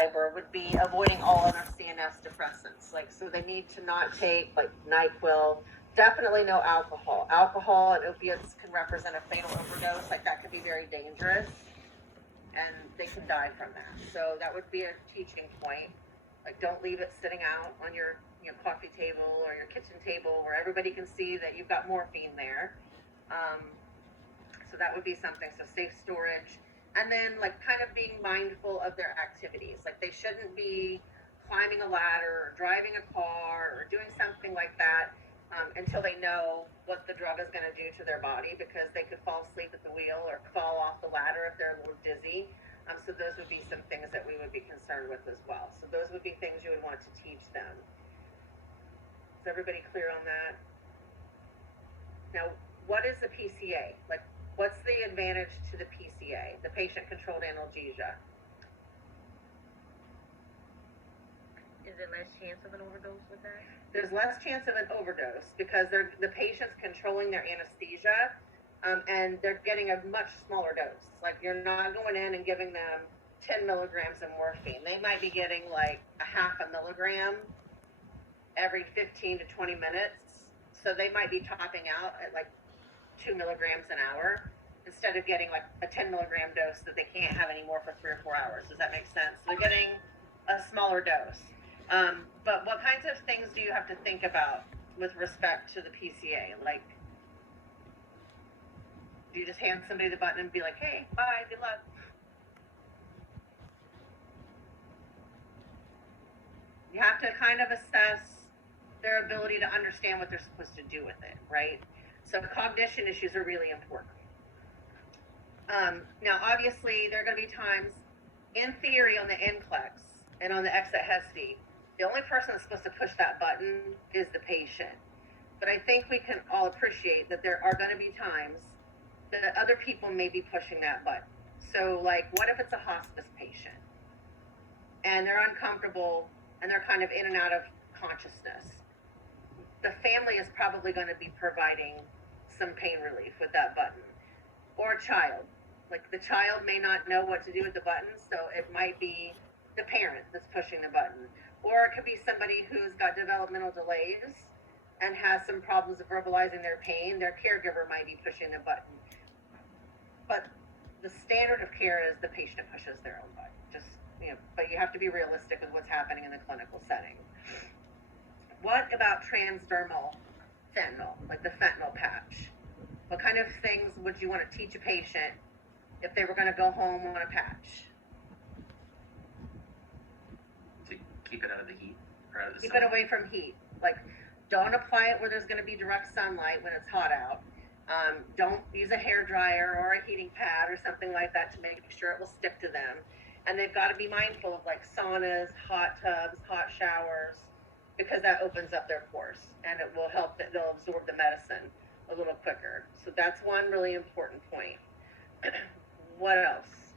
fiber would be avoiding all other CNS depressants. Like, so they need to not take like NyQuil, definitely no alcohol. Alcohol and opiates can represent a fatal overdose. Like that could be very dangerous and they can die from that. So that would be a teaching point. Like don't leave it sitting out on your coffee table or your kitchen table where everybody can see that you've got morphine there. So that would be something. So safe storage. And then like kind of being mindful of their activities. Like they shouldn't be climbing a ladder or driving a car or doing something like that until they know what the drug is going to do to their body, because they could fall asleep at the wheel or fall off the ladder if they're a little dizzy. So those would be some things that we would be concerned with as well. So those would be things you would want to teach them. Is everybody clear on that? Now, what is the PCA? Like, what's the advantage to the PCA, the patient-controlled analgesia? Is there less chance of an overdose with that? There's less chance of an overdose because the patient's controlling their anesthesia, and they're getting a much smaller dose. Like, you're not going in and giving them 10 milligrams of morphine. They might be getting like a half a milligram every 15 to 20 minutes. So they might be topping out at like 2 milligrams an hour instead of getting like a 10 milligram dose that they can't have anymore for 3 or 4 hours. Does that make sense? So they're getting a smaller dose. But what kinds of things do you have to think about with respect to the PCA? Like, do you just hand somebody the button and be like, hey, bye, good luck? You have to kind of assess their ability to understand what they're supposed to do with it, right? So cognition issues are really important. Now, obviously, there are going to be times, in theory, on the NCLEX and on the exit HESD, the only person that's supposed to push that button is the patient. But I think we can all appreciate that there are going to be times that other people may be pushing that button. So, like, what if it's a hospice patient and they're uncomfortable and they're kind of in and out of consciousness? The family is probably going to be providing some pain relief with that button. Or a child. Like, the child may not know what to do with the button, so it might be the parent that's pushing the button. Or it could be somebody who's got developmental delays and has some problems of verbalizing their pain. Their caregiver might be pushing the button. But the standard of care is the patient pushes their own button. But you have to be realistic with what's happening in the clinical setting. What about transdermal fentanyl, like the fentanyl patch? What kind of things would you want to teach a patient if they were going to go home on a patch? To keep it out of the heat or out of the Keep sun. it away from heat. Like, don't apply it where there's going to be direct sunlight when it's hot out. Don't use a hair dryer or a heating pad or something like that to make sure it will stick to them. And they've got to be mindful of like saunas, hot tubs, hot showers, because that opens up their pores and it will help that they'll absorb the medicine a little quicker. So that's one really important point. What else?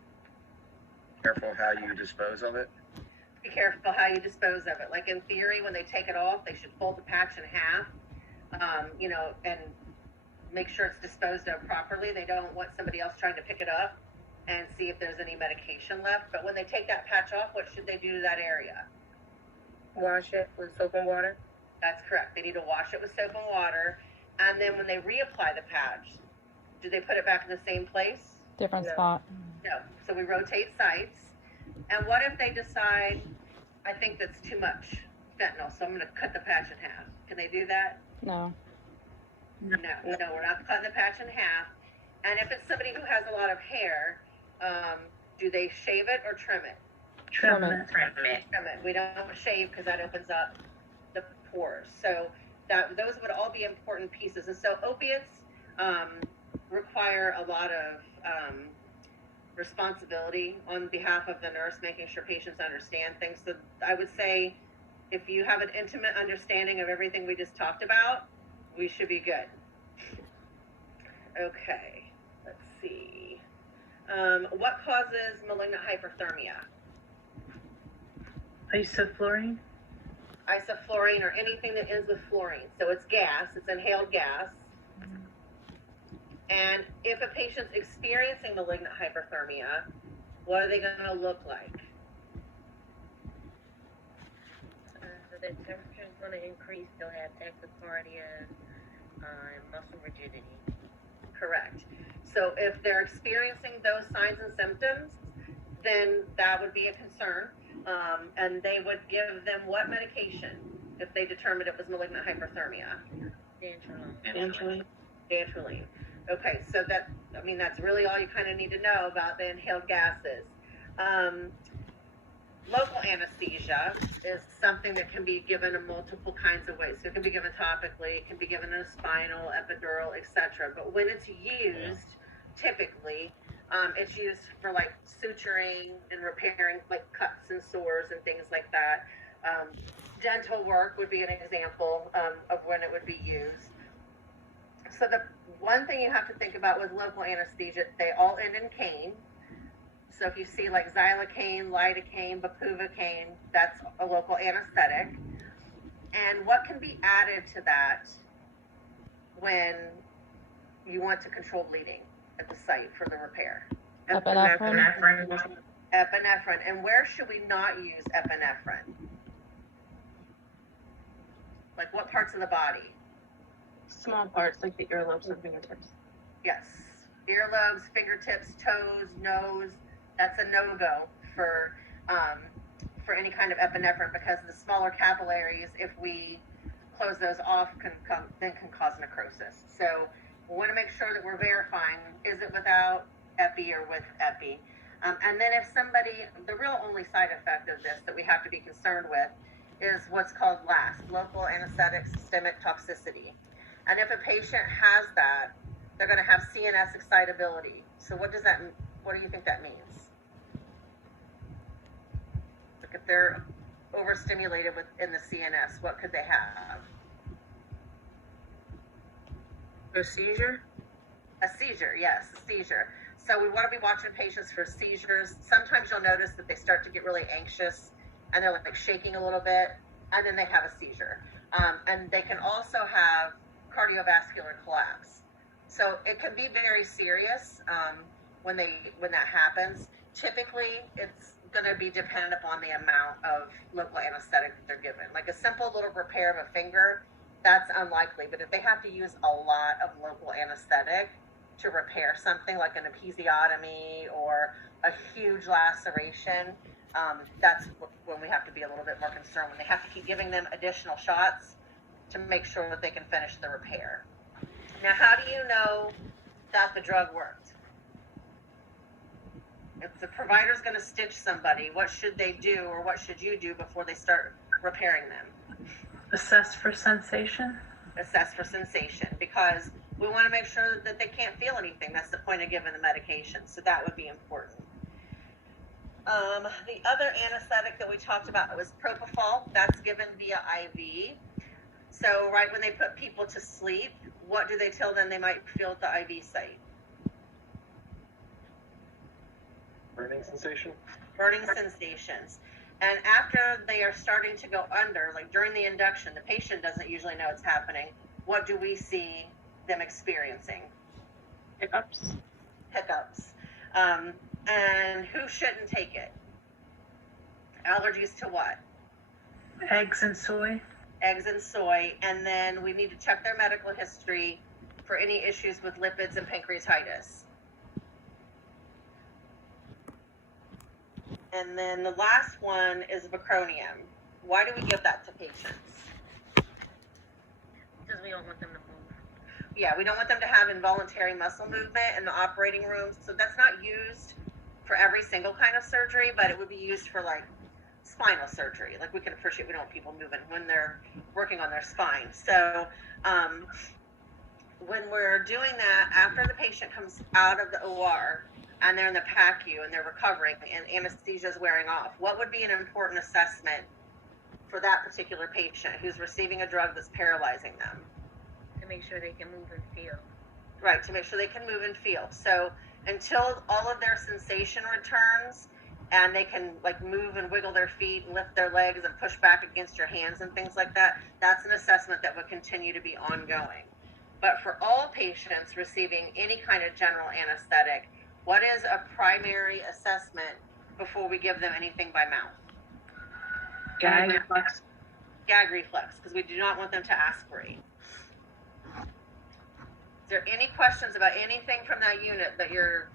Careful how you dispose of it. Be careful how you dispose of it. Like in theory, when they take it off, they should fold the patch in half, and make sure it's disposed of properly. They don't want somebody else trying to pick it up and see if there's any medication left. But when they take that patch off, what should they do to that area? Wash it with soap and water. That's correct. They need to wash it with soap and water. And then when they reapply the patch, do they put it back in the same place? Different spot. No. So we rotate sites. And what if they decide, I think that's too much fentanyl, so I'm going to cut the patch in half? Can they do that? No. No, we're not cutting the patch in half. And if it's somebody who has a lot of hair, do they shave it or trim it? Trim it. Trim it. We don't shave because that opens up the pores. So those would all be important pieces. And so opiates require a lot of responsibility on behalf of the nurse, making sure patients understand things. So I would say if you have an intimate understanding of everything we just talked about, we should be good. Okay, let's see. What causes malignant hyperthermia? Isoflurane. Isoflurane or anything that ends with fluorine. So it's gas, it's inhaled gas. And if a patient's experiencing malignant hyperthermia, what are they going to look like? the temperature is going to increase, they'll have tachycardia and muscle rigidity. Correct. So if they're experiencing those signs and symptoms, then that would be a concern. And they would give them what medication if they determined it was malignant hyperthermia? Dantrolone. Dantrolene. Okay, so that's really all you kind of need to know about the inhaled gases. Local anesthesia is something that can be given in multiple kinds of ways. So it can be given topically, it can be given in a spinal, epidural, etc. But when it's used, typically, it's used for like suturing and repairing like cuts and sores and things like that. Dental work would be an example of when it would be used. So the one thing you have to think about with local anesthesia, they all end in cane. So if you see like xylocaine, lidocaine, bupivacaine, that's a local anesthetic. And what can be added to that when you want to control bleeding at the site for the repair? Epinephrine. Epinephrine. And where should we not use epinephrine? Like what parts of the body? Small parts like the earlobes and fingertips. Yes. Earlobes, fingertips, toes, nose. That's a no-go for any kind of epinephrine because the smaller capillaries, if we close those off, can cause necrosis. So we want to make sure that we're verifying, is it without epi or with epi? And then if somebody, the real only side effect of this that we have to be concerned with is what's called LAST, local anesthetic systemic toxicity. And if a patient has that, they're going to have CNS excitability. So what do you think that means? Like if they're overstimulated in the CNS, what could they have? A seizure? A seizure, yes, a seizure. So we want to be watching patients for seizures. Sometimes you'll notice that they start to get really anxious and they're like shaking a little bit, and then they have a seizure. And they can also have cardiovascular collapse. So it can be very serious when that happens. Typically, it's going to be dependent upon the amount of local anesthetic that they're given. Like a simple little repair of a finger, that's unlikely. But if they have to use a lot of local anesthetic to repair something like an episiotomy or a huge laceration, that's when we have to be a little bit more concerned, when they have to keep giving them additional shots to make sure that they can finish the repair. Now, how do you know that the drug worked? If the provider's going to stitch somebody, what should they do or what should you do before they start repairing them? Assess for sensation. Assess for sensation, because we want to make sure that they can't feel anything. That's the point of giving the medication. So that would be important. The other anesthetic that we talked about was propofol. That's given via IV. So right when they put people to sleep, what do they tell them they might feel at the IV site? Burning sensation? Burning sensations. And after they are starting to go under, like during the induction, the patient doesn't usually know it's happening. What do we see them experiencing? Hiccups. Hiccups. And who shouldn't take it? Allergies to what? Eggs and soy. Eggs and soy. And then we need to check their medical history for any issues with lipids and pancreatitis. And then the last one is Vicronium. Why do we give that to patients? Because we don't want them to move. Yeah, we don't want them to have involuntary muscle movement in the operating room. So that's not used for every single kind of surgery, but it would be used for like spinal surgery. Like we can appreciate we don't want people moving when they're working on their spine. So when we're doing that, after the patient comes out of the OR and they're in the PACU and they're recovering and anesthesia is wearing off, what would be an important assessment for that particular patient who's receiving a drug that's paralyzing them? To make sure they can move and feel. Right, to make sure they can move and feel. So until all of their sensation returns and they can like move and wiggle their feet and lift their legs and push back against your hands and things like that, that's an assessment that would continue to be ongoing. But for all patients receiving any kind of general anesthetic, what is a primary assessment before we give them anything by mouth? Gag reflex. gag reflex, because we do not want them to aspirate. Is there any questions about anything from that unit that you're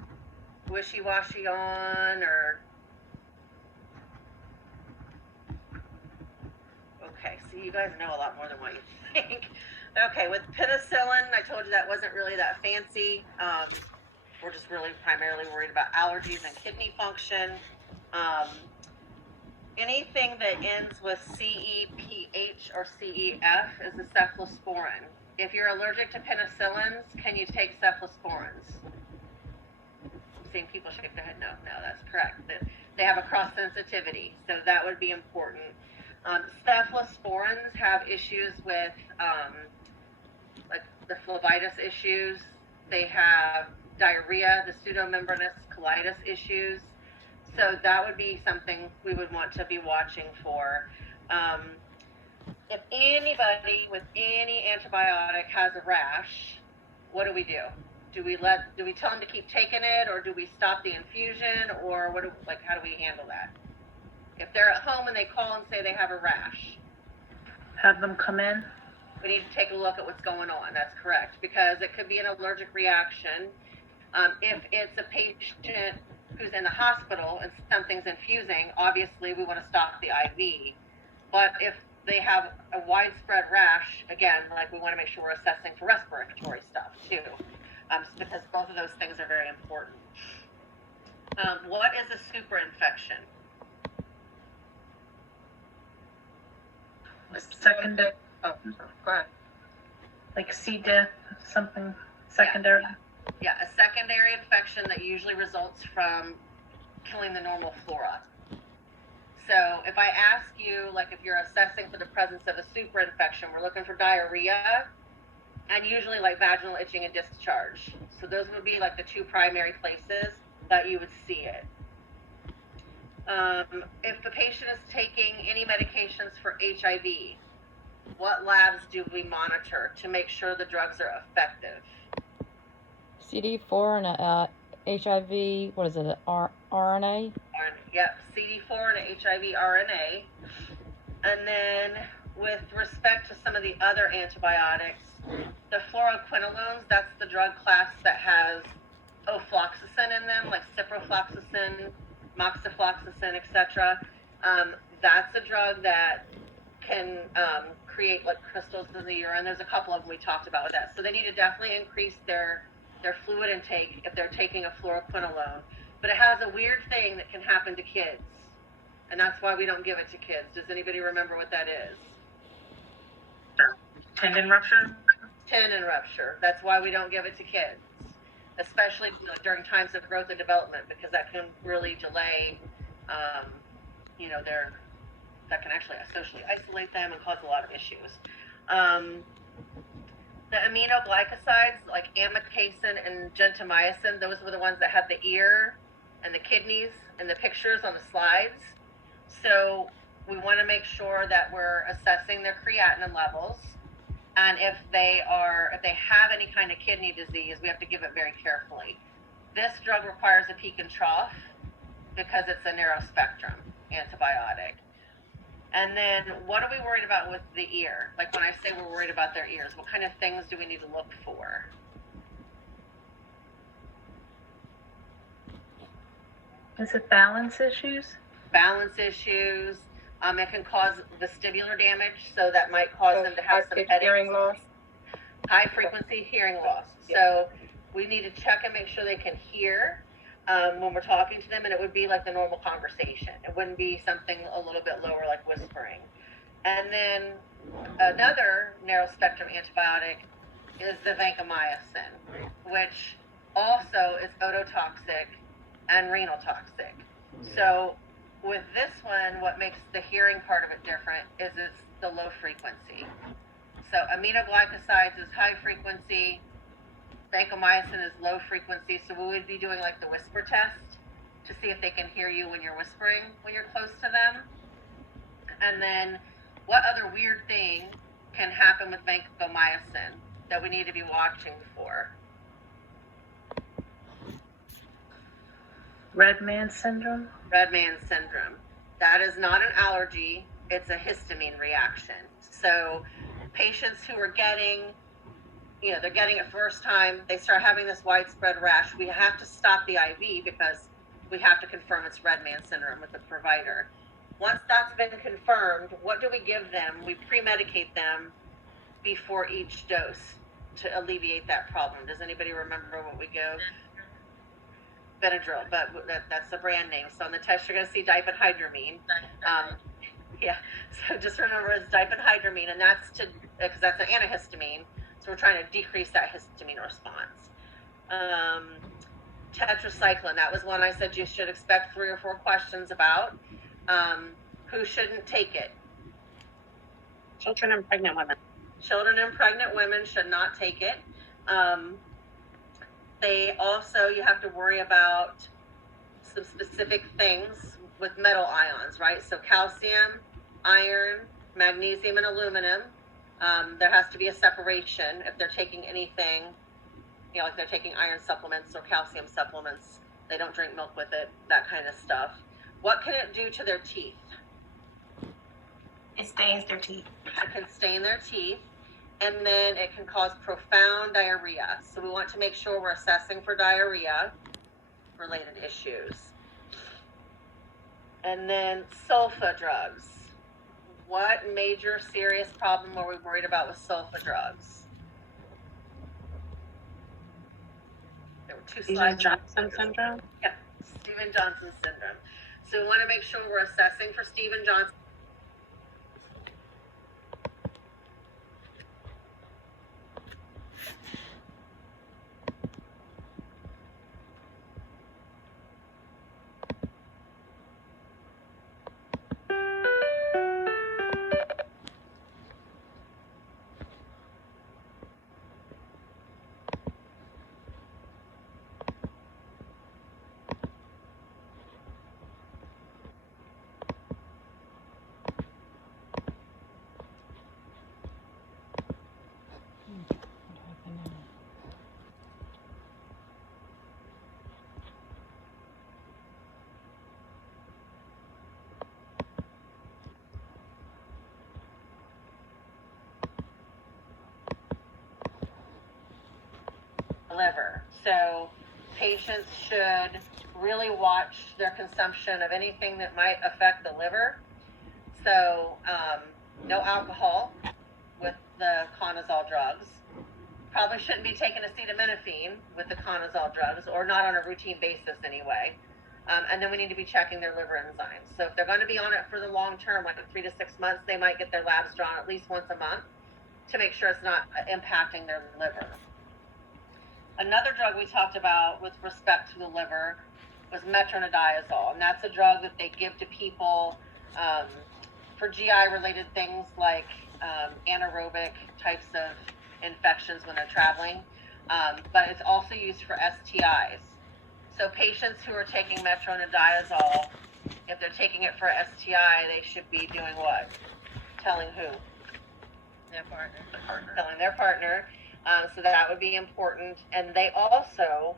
wishy-washy on, or? Okay, so you guys know a lot more than what you think. Okay, with penicillin, I told you that wasn't really that fancy. We're just really primarily worried about allergies and kidney function. Anything that ends with CEPH or CEF is a cephalosporin. If you're allergic to penicillins, can you take cephalosporins? I'm seeing people shake their head. No, that's correct. They have a cross sensitivity, so that would be important. Cephalosporins have issues with like the phlebitis issues. They have diarrhea, the pseudomembranous colitis issues. So that would be something we would want to be watching for. If anybody with any antibiotic has a rash, what do we do? Do we tell them to keep taking it, or do we stop the infusion, or how do we handle that? If they're at home and they call and say they have a rash, Have them come in. we need to take a look at what's going on. That's correct, because it could be an allergic reaction. If it's a patient who's in the hospital and something's infusing, obviously we want to stop the IV. But if they have a widespread rash, again, we want to make sure we're assessing for respiratory stuff too, because both of those things are very important. What is a superinfection? Secondary. Oh, go ahead. Like C. diff, something secondary. Yeah, a secondary infection that usually results from killing the normal flora. So if I ask you, if you're assessing for the presence of a superinfection, we're looking for diarrhea and usually vaginal itching and discharge. So those would be the two primary places that you would see it. If the patient is taking any medications for HIV, what labs do we monitor to make sure the drugs are effective? CD4 and HIV, what is it, RNA? Yep, CD4 and HIV RNA. And then with respect to some of the other antibiotics, the fluoroquinolones, that's the drug class that has ofloxacin in them, like ciprofloxacin, moxifloxacin, etc. That's a drug that can create crystals in the urine. There's a couple of them we talked about with that. So they need to definitely increase their fluid intake if they're taking a fluoroquinolone. But it has a weird thing that can happen to kids, and that's why we don't give it to kids. Does anybody remember what that is? Tendon rupture. Tendon rupture. That's why we don't give it to kids, especially during times of growth and development, because that can really delay, that can actually socially isolate them and cause a lot of issues. The aminoglycosides, like amikacin and gentamicin, those were the ones that had the ear and the kidneys and the pictures on the slides. So we want to make sure that we're assessing their creatinine levels. And if they have any kind of kidney disease, we have to give it very carefully. This drug requires a peak and trough because it's a narrow spectrum antibiotic. And then what are we worried about with the ear? When I say we're worried about their ears, what kind of things do we need to look for? Is it balance issues? Balance issues. It can cause vestibular damage, so that might cause them to have some headaches. Hearing loss. High frequency hearing loss. Yeah. So we need to check and make sure they can hear when we're talking to them, and it would be like the normal conversation. It wouldn't be something a little bit lower like whispering. And then another narrow spectrum antibiotic is the vancomycin, which also is ototoxic and renal toxic. So with this one, what makes the hearing part of it different is it's the low frequency. So aminoglycosides is high frequency, vancomycin is low frequency, so we would be doing the whisper test to see if they can hear you when you're whispering when you're close to them. And then what other weird thing can happen with vancomycin that we need to be watching for? Red man syndrome. Red man syndrome. That is not an allergy. it's a histamine reaction. So patients who are getting, they're getting it first time, they start having this widespread rash, we have to stop the IV because we have to confirm it's Red Man syndrome with the provider. Once that's been confirmed, what do we give them? We pre-medicate them before each dose to alleviate that problem. Does anybody remember what we give? Benadryl, but that's the brand name. So on the test, you're going to see diphenhydramine. So just remember it's diphenhydramine, and that's because that's an antihistamine. So we're trying to decrease that histamine response. Tetracycline, that was one I said you should expect 3 or 4 questions about. Who shouldn't take it? Children and pregnant women. Children and pregnant women should not take it. You have to worry about some specific things with metal ions, right? So calcium, iron, magnesium, and aluminum. There has to be a separation if they're taking anything, like they're taking iron supplements or calcium supplements. They don't drink milk with it, that kind of stuff. What can it do to their teeth? It stains their teeth. It can stain their teeth, and then it can cause profound diarrhea. So we want to make sure we're assessing for diarrhea-related issues. And then sulfa drugs. What major serious problem are we worried about with sulfa drugs? There were 2 slides. Stevens-Johnson syndrome? Yeah, Stevens-Johnson syndrome. So we want to make sure we're assessing for Stevens-Johnson. Liver. So patients should really watch their consumption of anything that might affect the liver. So no alcohol with the Conazole drugs. Probably shouldn't be taking acetaminophen with the Conazole drugs, or not on a routine basis anyway. And then we need to be checking their liver enzymes. So if they're going to be on it for the long term, like 3 to 6 months, they might get their labs drawn at least once a month to make sure it's not impacting their liver. Another drug we talked about with respect to the liver was metronidazole, and that's a drug that they give to people for GI-related things like anaerobic types of infections when they're traveling, but it's also used for STIs. So patients who are taking metronidazole, if they're taking it for STI, they should be doing what? Telling who? Their partner. The partner. Telling their partner. So that would be important. And they also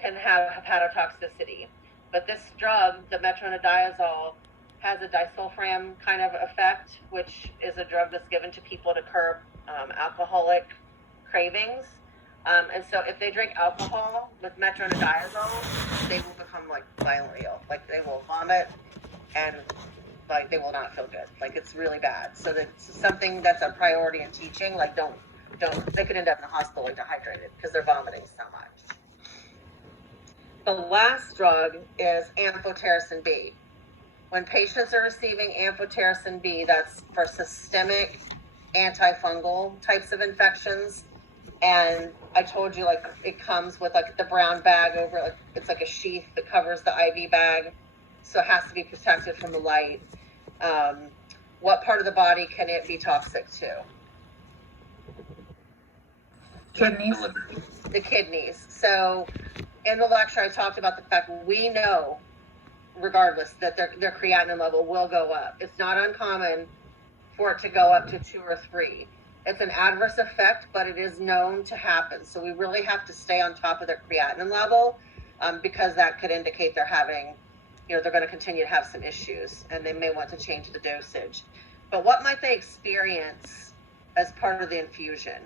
can have hepatotoxicity. But this drug, the metronidazole, has a disulfiram kind of effect, which is a drug that's given to people to curb alcoholic cravings. And so if they drink alcohol with metronidazole, they will become like violently ill. Like they will vomit and like they will not feel good. Like it's really bad. So that's something that's a priority in teaching. Like don't, they could end up in the hospital like dehydrated because they're vomiting so much. The last drug is amphotericin B. When patients are receiving amphotericin B, that's for systemic antifungal types of infections. And I told you, like, it comes with like the brown bag over, like it's like a sheath that covers the IV bag. So it has to be protected from the light. What part of the body can it be toxic to? Kidneys. The kidneys. So in the lecture, I talked about the fact we know, regardless, that their creatinine level will go up. It's not uncommon for it to go up to 2 or 3. It's an adverse effect, but it is known to happen. So we really have to stay on top of their creatinine level because that could indicate they're having, they're going to continue to have some issues and they may want to change the dosage. but what might they experience as part of the infusion?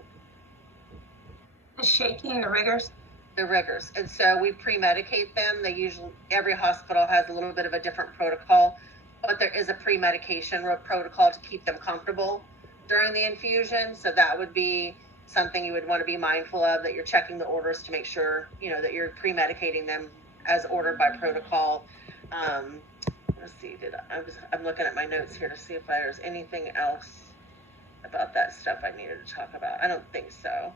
The shaking, the rigors. The rigors. And so we pre-medicate them. They usually, every hospital has a little bit of a different protocol, but there is a pre-medication protocol to keep them comfortable during the infusion. So that would be something you would want to be mindful of, that you're checking the orders to make sure, you know, that you're pre-medicating them as ordered by protocol. Let's see, I'm looking at my notes here to see if there's anything else about that stuff I needed to talk about. I don't think so.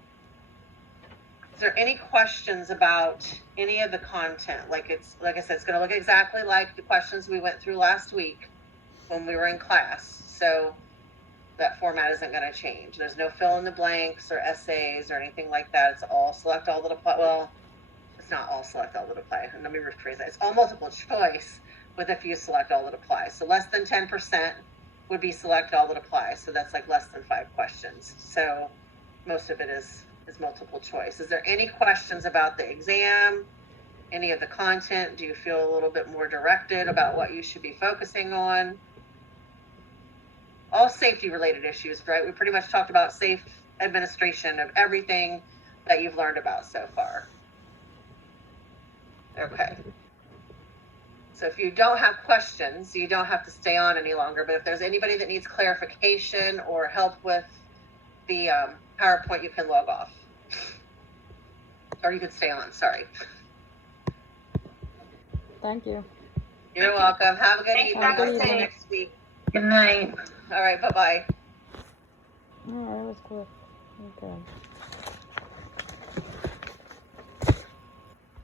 Is there any questions about any of the content? Like I said, it's going to look exactly like the questions we went through last week when we were in class. So that format isn't going to change. There's no fill in the blanks or essays or anything like that. It's all select all that apply. Well, it's not all select all that apply. Let me rephrase that. It's all multiple choice with a few select all that apply. So less than 10% would be select all that apply. So that's like less than 5 questions. So most of it is multiple choice. Is there any questions about the exam? Any of the content? Do you feel a little bit more directed about what you should be focusing on? All safety related issues, right? We pretty much talked about safe administration of everything that you've learned about so far. Okay. So if you don't have questions, you don't have to stay on any longer, but if there's anybody that needs clarification or help with the PowerPoint, you can log off. Or you can stay on, sorry. Thank you. You're welcome. Have a good Thanks, evening. Have a I'll good see you evening. next week. Good night. All right, bye-bye. All right, that was quick. Okay.